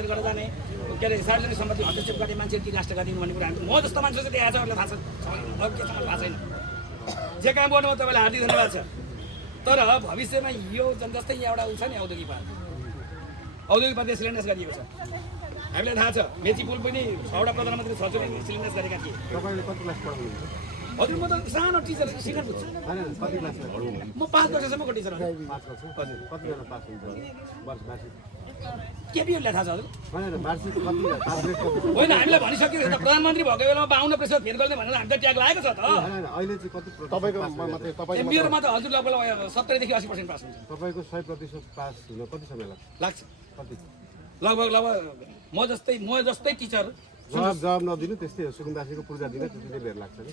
हस्ताक्षर गरेर जाने के अरे सार्वजनिक सम्पत्ति हस्तक्षेप गर्ने मान्छे ती राष्ट्रका दिन भन्ने कुरा म जस्तो मान्छे चाहिँ देखाएको छ अरूलाई थाहा छ अरू के छ मलाई थाहा छैन जे काम गर्नुभयो तपाईँलाई हार्दिक धन्यवाद छ तर भविष्यमा यो जस्तै एउटा उ छ नि औद्योगिक पार्क शिलान्यास गरिएको छ हामीलाई थाहा छ मेची पुल पनि 6वटा प्रधानमन्त्री सचिवले शिलान्यास गरेका थिए तपाईले कति क्लास पढाउनुहुन्छ हजुर म त सानो टिचर सिकाउनु बुझ्छु हैन कति क्लासमा पढाउनुहुन्छ म 5 वर्षसम्मको टिचर हो 5 वर्ष हजुर कति जना पास हुन्छ वर्ष वार्षिक केपीओलाई थाहा छ हजुर हैन वार्षिक कति पास रेट कति होइन हामीलाई भनिसकेको छ त प्रधानमन्त्री भएको बेलामा 52% फेल गर्ने भनेर हामी त ट्याग लागेको छ त हैन अहिले चाहिँ कति तपाईको मात्रै तपाईको मेरोमा त हजुर लगभग 70 देखि 80% पास हुन्छ तपाईको 100% पास हुन कति समय लाग्छ लाग्छ कति लगभग म जस्तै टिचर जवाब नदिनु त्यस्तै हो सुकुम्बासीको पूर्जा दिन त्यति नै बेर लाग्छ नि